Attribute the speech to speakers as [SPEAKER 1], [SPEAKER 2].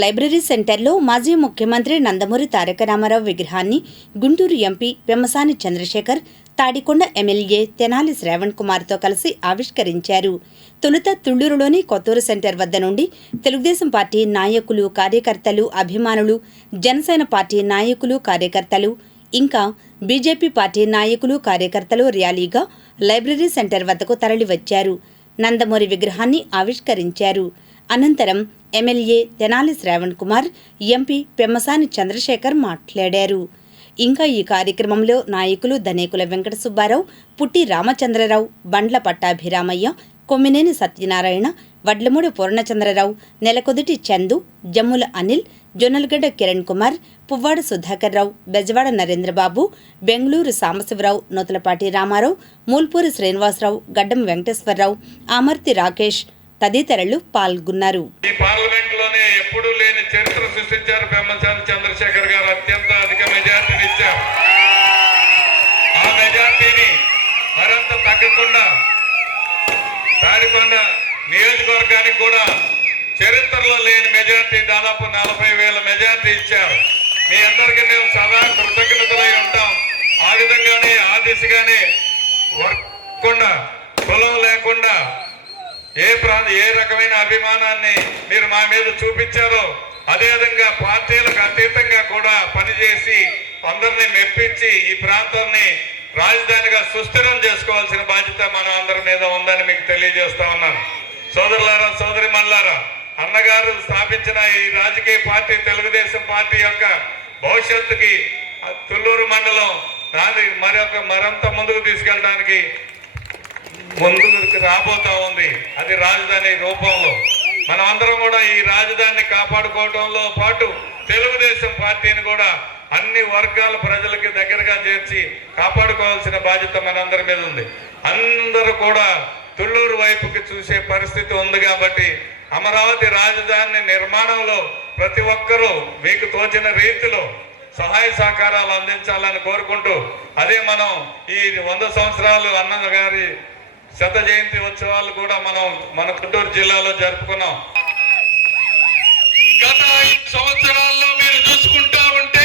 [SPEAKER 1] Library సెంటర్లో మాజీ ముఖ్యమంత్రి నందమూరి తారక రామారావు విగ్రహాన్ని గుంటూరు ఎంపీ పెమ్మసాని చంద్రశేఖర్ తాడికొండ ఎమ్మెల్యే తెనాలి శ్రావణ్ కుమార్తో కలిసి ఆవిష్కరించారు. తొలుత తుళ్ళూరులోని కొత్తూరు సెంటర్ వద్ద నుండి తెలుగుదేశం పార్టీ నాయకులు కార్యకర్తలు అభిమానులు జనసేన పార్టీ నాయకులు కార్యకర్తలు ఇంకా బీజేపీ పార్టీ నాయకులు కార్యకర్తలు ర్యాలీగా లైబ్రరీ సెంటర్ వద్దకు తరలివచ్చారు. నందమూరి విగ్రహాన్ని ఆవిష్కరించారు. అనంతరం ఎమ్మెల్యే తెనాలి శ్రావణ్ కుమార్ ఎంపీ పెమ్మసాని చంద్రశేఖర్ మాట్లాడారు. ఇంకా ఈ కార్యక్రమంలో నాయకులు ధనేకుల వెంకట సుబ్బారావు పుట్టి రామచంద్రరావు బండ్ల పట్టాభిరామయ్య కొమ్మినేని సత్యనారాయణ వడ్లమూడి పూర్ణచంద్రరావు నెలకొదిటి చందు జమ్ముల అనిల్ జొన్నలగడ్డ కిరణ్ కుమార్ పువ్వాడ సుధాకర్ రావు బెజవాడ నరేంద్రబాబు బెంగళూరు సాంబశివరావు నూతలపాటి రామారావు మూల్పూరి శ్రీనివాసరావు గడ్డం వెంకటేశ్వరరావు ఆమర్తి రాకేష్ తదితరులు పాల్గొన్నారు.
[SPEAKER 2] ఈ పార్లమెంట్లోనే ఎప్పుడూ లేని చరిత్ర సృష్టించారు పెమ్మసాని చంద్రశేఖర్ గారు. అత్యంత అధిక మెజార్టీని ఇచ్చారు. ఆ మెజార్టీని మరింత తగ్గకుండా తాడికొండ నియోజకవర్గానికి కూడా చరిత్రలో లేని మెజార్టీ దాదాపు నలభై వేల మెజార్టీ ఇచ్చారు. మీ అందరికీ మేము సదా కృతజ్ఞతలై ఉంటాం. ఆ విధంగానే ఆ దిశగానే వర్కుండా కులం లేకుండా ఏ ప్రాంత ఏ రకమైన అభిమానాన్ని మీరు మా మీద చూపించారో అదేవిధంగా పార్టీలకు అతీతంగా కూడా పనిచేసి అందరినీ మెప్పించి ఈ ప్రాంతాన్ని రాజధానిగా సుస్థిరం చేసుకోవాల్సిన బాధ్యత మన అందరి మీద ఉందని మీకు తెలియజేస్తా ఉన్నాను. సోదరులారా సోదరి మల్లారా అన్నగారు స్థాపించిన ఈ రాజకీయ పార్టీ తెలుగుదేశం పార్టీ యొక్క భవిష్యత్తుకి తుళ్ళూరు మండలం దాని మరొక మరింత ముందుకు తీసుకెళ్ళడానికి ముందుకు రాబోతా ఉంది. అది రాజధాని రూపంలో. మనం అందరం కూడా ఈ రాజధానిని కాపాడుకోవడంలో పాటు తెలుగుదేశం పార్టీని కూడా అన్ని వర్గాల ప్రజలకి దగ్గరగా చేర్చి కాపాడుకోవాల్సిన బాధ్యత మనందరి మీద ఉంది. అందరూ కూడా తుళ్ళూరు వైపుకి చూసే పరిస్థితి ఉంది కాబట్టి అమరావతి రాజధాని నిర్మాణంలో ప్రతి ఒక్కరూ మీకు తోచిన రీతిలో సహాయ సహకారాలు అందించాలని కోరుకుంటూ అదే మనం ఈ వంద సంవత్సరాలు అన్న గారి శత జయంతి ఉత్సవాలు కూడా మనం మన గుంటూరు జిల్లాలో జరుపుకున్నాం. గత ఐదు సంవత్సరాల్లో మీరు చూసుకుంటా ఉంటే